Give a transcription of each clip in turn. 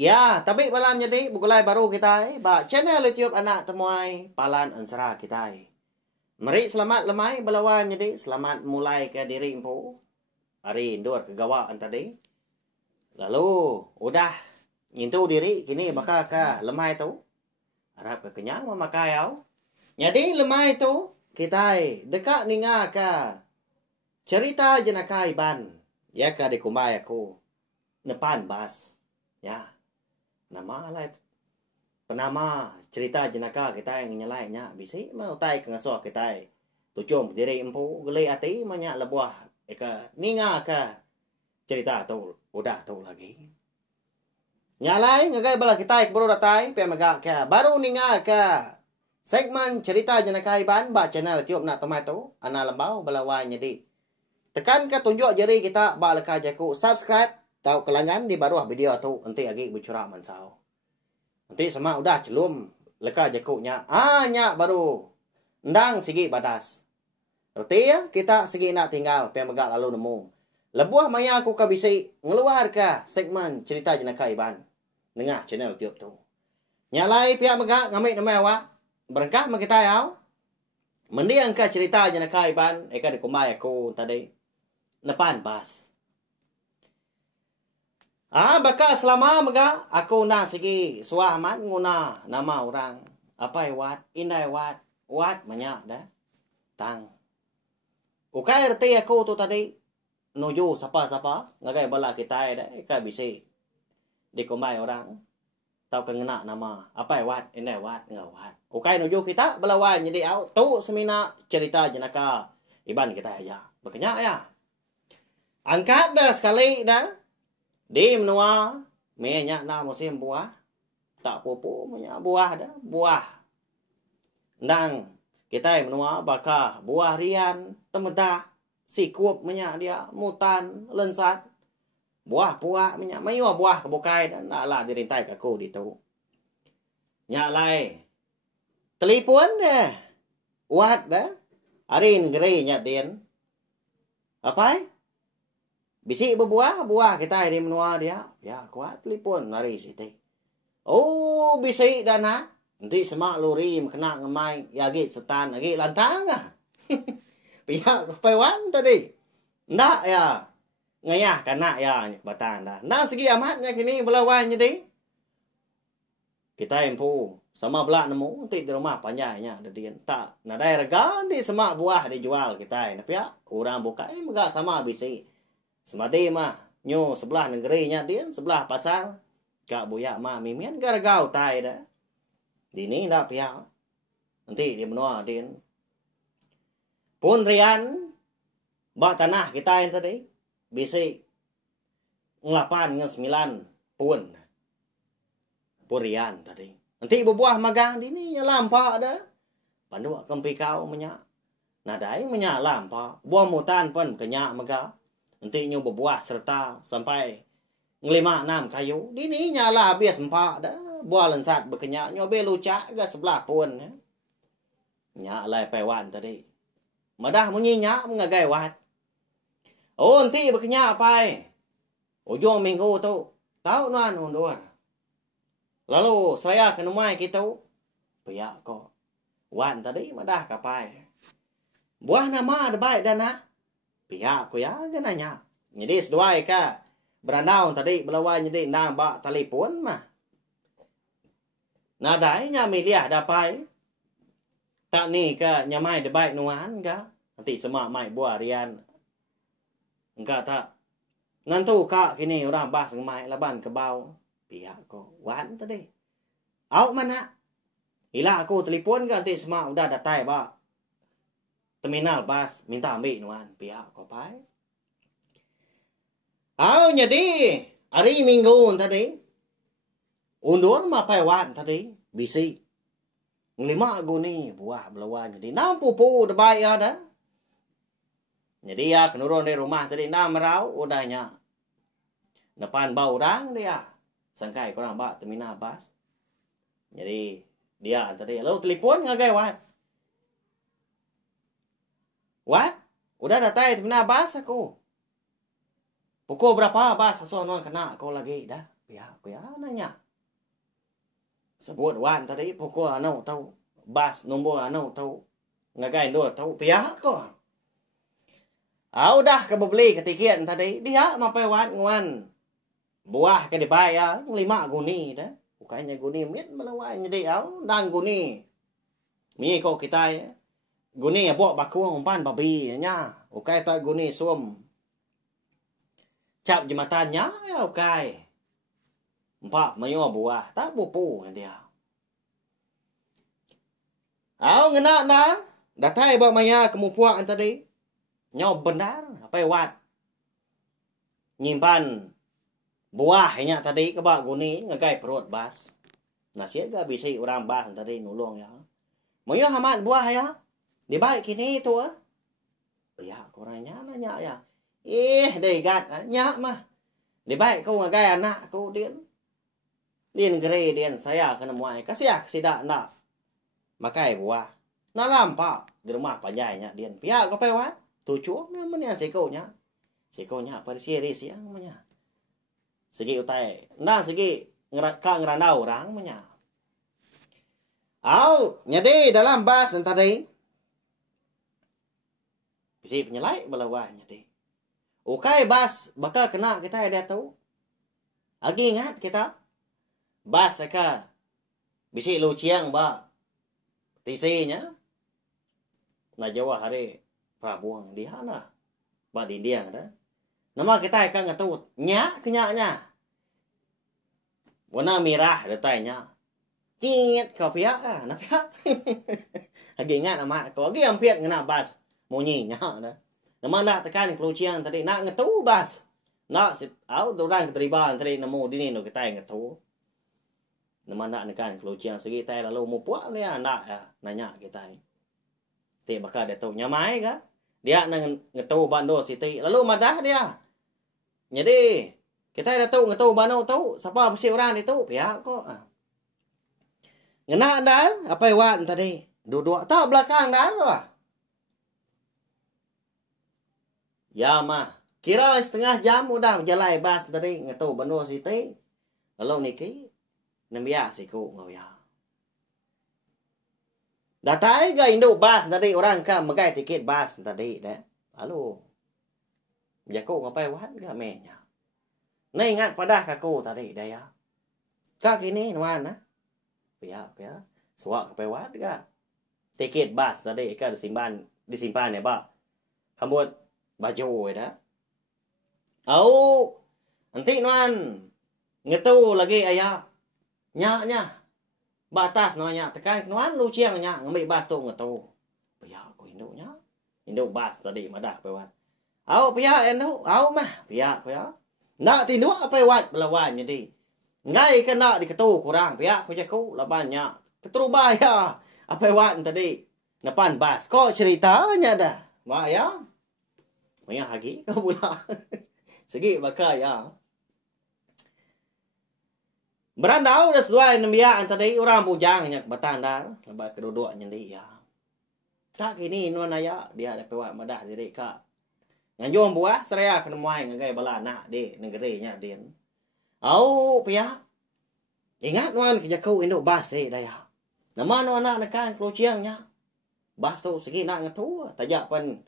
Ya, tapi malam jadi bukulai baru kita, ba channel YouTube anak temuai palan ansara kita. Mari selamat lemai belawan jadi selamat mulai ke diri empu. Hari indur ke gawaan tadi. Lalu udah nyentuh diri kini bakal ke lemai tu. Harap ke kenyang memakai au. Jadi lemai tu kita dekat ninga ke cerita jenaka iban. Ya ke dikumbai aku. Nepan bas. Ya. Nama lah penama cerita jenaka kita yang nyelainya bisi mau tai ke ngaso kita tujuh diri empu geli ati banyak lebuah eka ninga ka cerita tu udah tu lagi nyalai ngagai bala kita baru datai pe maga ka baru ninga ka segmen cerita jenaka iban ba channel YouTube nak temai tu ana lembau bala wai nyedi tekan ke tunjuk jari kita ba leka jaku subscribe tahu kelangan di baru video tu nanti lagi bicara mansau. Nanti sama udah celum leka jakunya. Nya baru ndang sigi badas. Berarti ya kita segi nak tinggal pemegak lalu nemu. Lebuah maya aku ka bisi ngeluar ka segmen cerita jenaka iban. Dengar channel YouTube tu. Nyalai pihak megak ngamik nama awak. Berengkah makita yau. Mendiang ka cerita jenaka iban eka dikumbai aku tadi. Nepan bas. Baka selama mega aku na segi suaman nguna nama orang apa wat indai wat banyak dah tang ukai reti aku tu tadi nuju sapa ngagai bala kita dah ka bisi dikombai orang tau kengena nama apa wat indai wat ngawat ukai nuju kita belawan jadi au tu semina cerita jenaka iban kita aja berkenyak ya angkat dah sekali dah di menua minyak na musim buah tak popo minyak buah dah buah ndang kita menua baka buah rian temeda sikup minyak dia mutan lensat buah puak minyak mayu buah kebukai dan ala dirintai kaku di tu nyak lai telefon deh wat dah arin gere nyak den apa bisi buah kita di menua dia. Ya, kuat telepon mari siti. Oh, bisi dana. Nanti semak luri kena ngemai yagit setan lagi lantang ah. Pihak pewan tadi. Ndak ya. Ngayah kana ya batan dah. Ndak segi amatnya kini belawan jadi. Kita empu sama belak nemu nanti di rumah panjangnya ada dia. Tak nadai rega nanti semak buah dijual kita. Tapi ya, orang buka megak sama bisi. Semadi mah nyu sebelah negerinya dia sebelah pasar kak buyak mah mimian garagau tai dah dini ndak pihak nanti dia menua dia pun rian bak tanah kita yang tadi bisi ngelapan ngesmilan pun rian tadi nanti berbuah magang dini ya lampak dah pandu kempi kau menyak nadai menyak lampak buah mutan pun kenyak magang nanti nyu berbuah serta sampai 5-6 kayu. Dini nyala habis 4 dah. Buah lensat berkenyak. Nyu belucak ke sebelah pun. Nyak lai pewan tadi. Madah menginyak mengagai wat. Oh nanti berkenyak pai. Ujung minggu tu. Tahu nuan undur. Lalu saya ke rumah kita. Piyak kok. Wan tadi madah kapai. Buah nama ada baik dan nak. Pihak aku ya nanya. Jadi seduai ka berandau tadi belawan jadi nang bak telefon mah. Nadai nya miliah dapai. Tak ni ka nyamai de baik nuan ka. Nanti semua mai buah rian. Engkau tak. Ngantu ka kini orang bas ngemai laban ke bau. Pihak ko wan tadi. Au mana? Ila aku telefon ka nanti semua udah datai bak. Terminal bas minta ambil nuan pihak kopai. Jadi hari minggu tadi undur mah pewan tadi bisi 5 guni buah belawan jadi 6 pupu debai ada. Jadi ya kenurun di rumah tadi 6 merau udahnya. Depan bau orang dia. Sangkai korang bak terminal bas. Jadi dia tadi lalu telepon ngagai wat. What? Udah datai terminal bas aku. Pukul berapa bas? Asal nuan kena kau lagi dah. Pihak nanya. Sebut wan tadi pokok anau tahu. Bas nombor anau tahu. Ngagai dua tahu pihak ko. Udah kebeli ketikian tadi. Dia mapai wan nguan. Buah ke dibai ya. 5 guni dah. Bukannya guni miet melawan jadi dan guni. Mi ko kita ya. Guni ya buat baku umpan babi nya. Ukai tak guni suam. Cap jematannya ya ukai. 4 mayo buah. Tak bupu dia. Ngena na. Datai bawa maya kemupuan tadi. Nyaw benar. Apa wat. Nyimpan. Buah nya tadi kebak guni. Ngagai perut bas. Nasihat ga bisa orang bas tadi nulung ya. Mayo hamat buah ya. Dibaik kini tu ya korangnya nanya ya. Degat nyak mah. Dibaik kau ngagai anak kau din. Din gere din saya kena muai. Kasiak sidak nak. Makai buah. Nah lampak di rumah panjainya din. Pihak kau pewat. Tujuh namanya sekonya. Sekonya apa series ya namanya. Segi utai. Nah segi ngeranau orang namanya. Nyadi dalam bas tadi. Bisa penyelai balawan nyadi. Ukai bas bakal kena kita ada tahu. Lagi ingat kita. Bas ka. Bisa lu ciang ba. Tisinya. Na Jawa hari Prabuang di hana. Ba di diang dah. Nama kita akan ngetut. Kenyaknya. Warna merah datanya. Cit kau pihak nak pihak. Lagi ingat nama kau lagi hampir ngena bas. Munyi nya dah. Nama nak tekan kelucian tadi nak ngetu bas. Nak orang keterlibat tadi nemu dini no kita ngetu. Nama nak tekan kelucian segi tai lalu mu puak ni anak nanya kita. Ti bakal dia tahu nyamai ka. Dia nang ngetu bando siti lalu madah dia. Jadi kita dah tahu ngetu bando tahu siapa besi orang itu pihak kok. Ngena dan apa yang tadi? Duduk tak belakang dan lah. Ya mah. Kira setengah jam udah berjalan bas tadi ngetau bano siti. Lalu niki nambia siku ngau ya. Datai ga induk bas tadi orang ka magai tiket bas tadi dah. Lalu jaku ngapai wat ga menya. Nah ingat pada kaku tadi dah ya. Kak ini nuan nah. Ya. Suak ngapai wat ga. Tiket bas tadi ka disimpan ya ba. Kambut baju dah. Nanti nuan ngetu lagi ayah. Nya. Batas nuannya tekan nuan lu ciang nya ngambil bas tu ngetu. Pihak aku induknya. Induk bas tadi madah pewat. Pihak induk. Mah pihak ya. Nak tinduk apa wat belawan jadi. Ngai kena diketu kurang pihak ku jaku labannya. Keterubah ya. Apa wat tadi. Depan bas. Kok ceritanya dah. Wah ya. Banyak lagi kau pula. Segi bakal ya. Berandau dah sesuai nambia tadi orang bujangnya batandar. Lepas keduduknya dia. Tak ini nuan ayah. Dia ada pewat madah diri kak. Nganjung buah seraya kena muai ngagai bala nak di negerinya din. Pihak. Ingat nuan kerja kau induk bas di daya. Nama nuan nak nekan keluciangnya. Bas tu segi nak ngetu. Tajak pun.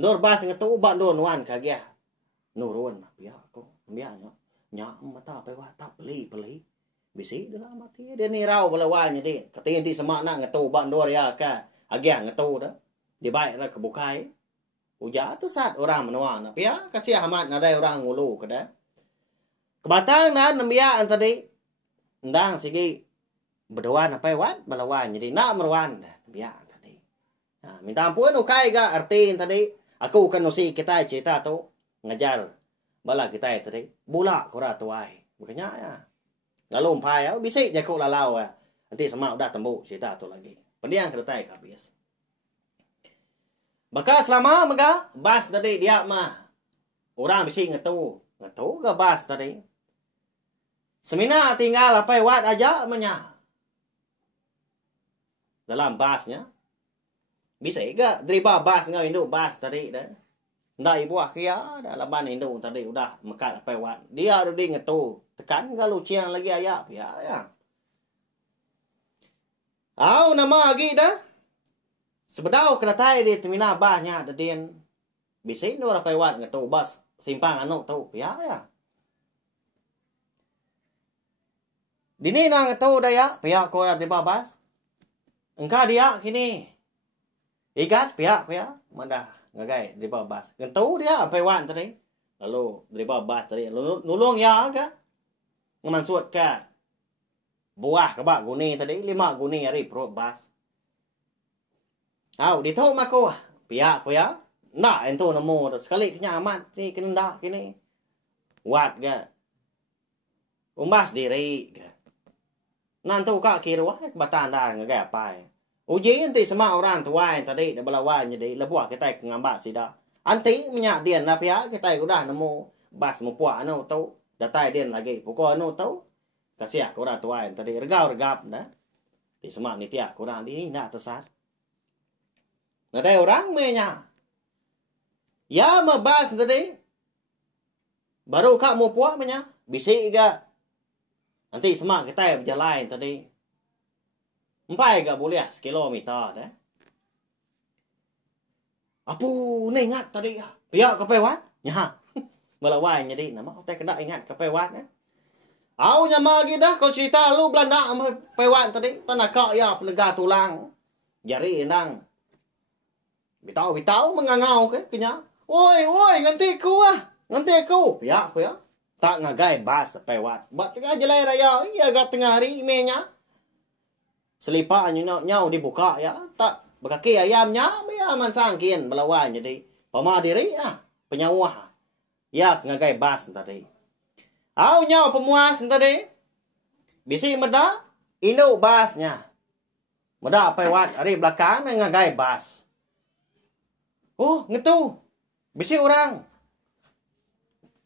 Nur bas ngetu bak nur nuan kagia. Nurun pihak aku. Biarnya. Nyak mata pewat tak beli. Bisi dah mati. Dia ni rau balawan jadi. Ketinti semak nak ngetu bak nur ya ka. Agia ngetu dah. Dia baik lah kebukai. Ujar tu saat orang menua. Tapi ya kasih amat ada orang ngulu kada. Kebatang dan nambia tadi. Ndang segi berdoa apa wat balawan jadi nak merwan nambia tadi. Nah, minta ampun ukai ga arti tadi. Aku kan nusi kita cerita tu ngajar bala kita tadi. Bula kora tuai. Makanya ya. Lalu umpai ya bisa jago lalau ya. Nanti semak udah tembuk cerita tu lagi. Pendiang keretai habis. Maka selama maka bas tadi dia mah orang bisa ngetu ke bas tadi. Semina tinggal apa wat aja menya. Dalam basnya. Bisa juga daripada bas ngau induk bas tadi dah. Ndak ibu akhia dah laban induk tadi udah mekat apa wat. Dia udah ngetu Tekan kalau ciang lagi ayak ya ya. Au nama lagi dah. Sebedau kena tai di terminal bahnya ada din. Bisin orang paiwat ngatu bas simpang anu tu ya ya. Dini nang ngatu dah ya, pihak ko di babas. Engka dia kini. Ikat pihak ya, mandah ngagai di babas. Ngatu dia paiwat tadi. Lalu dari babas tadi nulung ya ka. Ngaman suat ka. Buah ka ba guni tadi 5 guni hari pro bas. Au dito mako pihak ko ya. Nak ento nemu sekali kenyaman si kena kini. Wat ga. Umbas diri ga. Nantu ka kirwa batan dah ngagai apa. Uji nanti sama orang tuai tadi dah balawan jadi lebuah kita ngambak sida. Anti minyak dian na pihak kita udah nemu bas mupua anu tu datai dian lagi pukul anu tu kasih aku orang tuai tadi regap dah di semak ni tiak kurang di nak tersat ada orang menya ya mabas tadi baru kak mupua menya bisik ga nanti semak kita berjalan tadi empai ga boleh sekilometer dah. Apu ni ingat tadi ya. Pihak kepewat. Ya. Melawai jadi nama tak kena ingat kepewat ya. Au nyama lagi dah kau cerita lu Belanda sama pewat tadi tanah kau ya penegak tulang. Jari nang. Bitau mengangau ke kenya. Woi nganti ku ah. Nganti ku. Pihak ku ya. Tak ngagai bas pewat. Bat tengah jelai raya ya ga tengah hari imenya. Selipa nyau dibuka ya. Tak berkaki ayamnya, ya mansang kian melawan jadi pama diri penyawah ya ngagai bas tadi. Au nyau pemuas tadi. Bisi meda induk basnya. Meda pewat hari belakang ngagai bas. Oh, ngetu. Bisi orang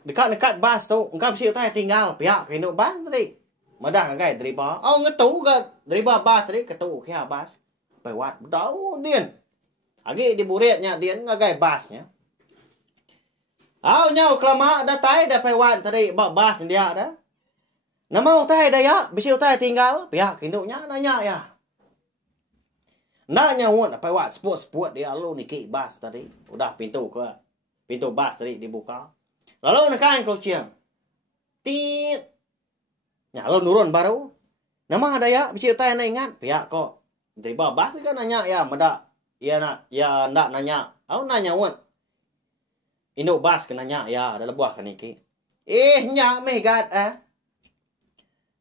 dekat bas tu, engkau bisi utai tinggal pihak induk bas tadi. Meda ngagai deriba. Au ngetu ga deriba bas tadi ketu kia bas. Pewat tahu dian. Agi di buretnya dian ngagai basnya. Au nyau kelama datai dah pewat tadi bas dia dah. Nama utai dah ya, bisi utai tinggal pihak induknya nanya ya. Nanya won pewat sport dia lalu niki bas tadi. Udah pintu bas tadi dibuka. Lalu nakan kau ciang. Tit. Ya lalu nurun baru. Nama ada ya, bisi utai na ingat pihak kok. Dari babas kan nanya ya meda ya nak ya ndak nanya au nanya wan induk bas kan nanya ya ada lebuah kan iki nyak megat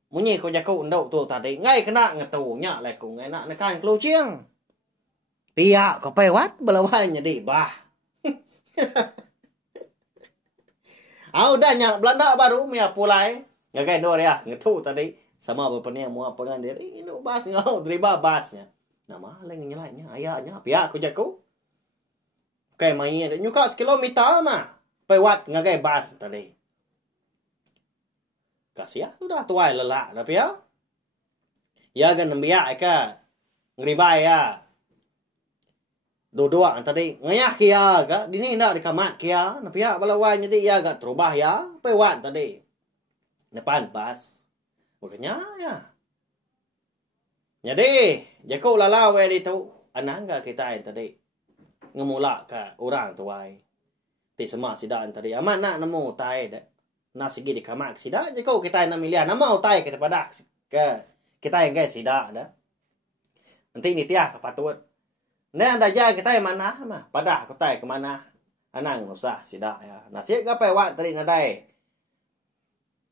munyi ko jaku ndau tu tadi ngai kena ngetu nyak le ku ngai nak nekan kelu ciang pihak ko pewat belawan jadi bah au dah nyak Belanda baru mia pulai ngagai no ya ngetu tadi sama bapaknya mau apa kan diri induk bas ngau dari babasnya nama lain nyelainya ayahnya pihak ku jaku kayak mainnya nyuka sekilometer mah pewat ngagai bas tadi kasih sudah tuai lelak tapi ya gan biak ka ngribai ya dua tadi ngayah kia ga dini ndak dikamat kia na pihak balawan jadi ya ga terubah ya pewat tadi depan bas makanya ya. Jadi, jaku lalau di tu anangga kita tadi ngemula ka orang tuai. Ti sema sida tadi aman nak nemu tai dah. Na sigi di kamak sida jaku kita na milian nama tai ke pada ke kita yang guys sida dah. Nanti ni tiah kapatut. Nah ada ja kita mana mah pada aku tai ke mana anang nusa sida ya. Nasi ka pewat tadi nadai.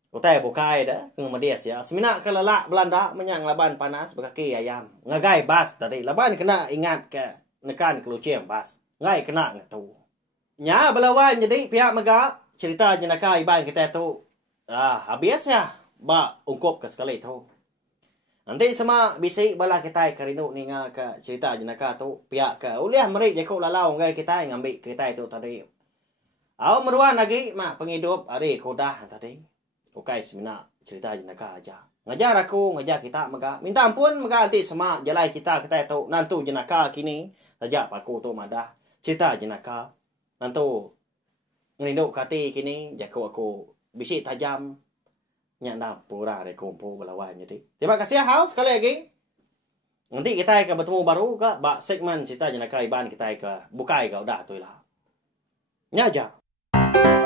Utai bukai dah, kemudian ya. Semina kelelak Belanda menyang laban panas berkaki ayam. Ngagai bas tadi. Laban kena ingat ke nekan kelucian bas. Ngai kena ngetu. Nya belawan jadi pihak mega cerita jenaka iban kita tu. Habis ya. Ba ungkop ke sekali tu. Nanti sama bisik bala kita kerinu ni ke cerita jenaka tu. Pihak ke uliah merik jaku lalau ngai kita ngambil kita itu tadi. Au meruan lagi mah penghidup hari kodah tadi. Ukai semina cerita jenaka aja. Ngajar aku, ngajar kita mega. Minta ampun mega nanti sama jalai kita itu nantu jenaka kini. Saja paku tu madah. Cerita jenaka. Nantu ngerinduk kati kini jaku aku bisik tajam. Nya na pura re kumpul balawan jadi. Terima kasih Haus sekali lagi. Nanti kita akan bertemu baru ke segmen cerita jenaka iban kita ke bukai ke udah tuh lah. Nya aja.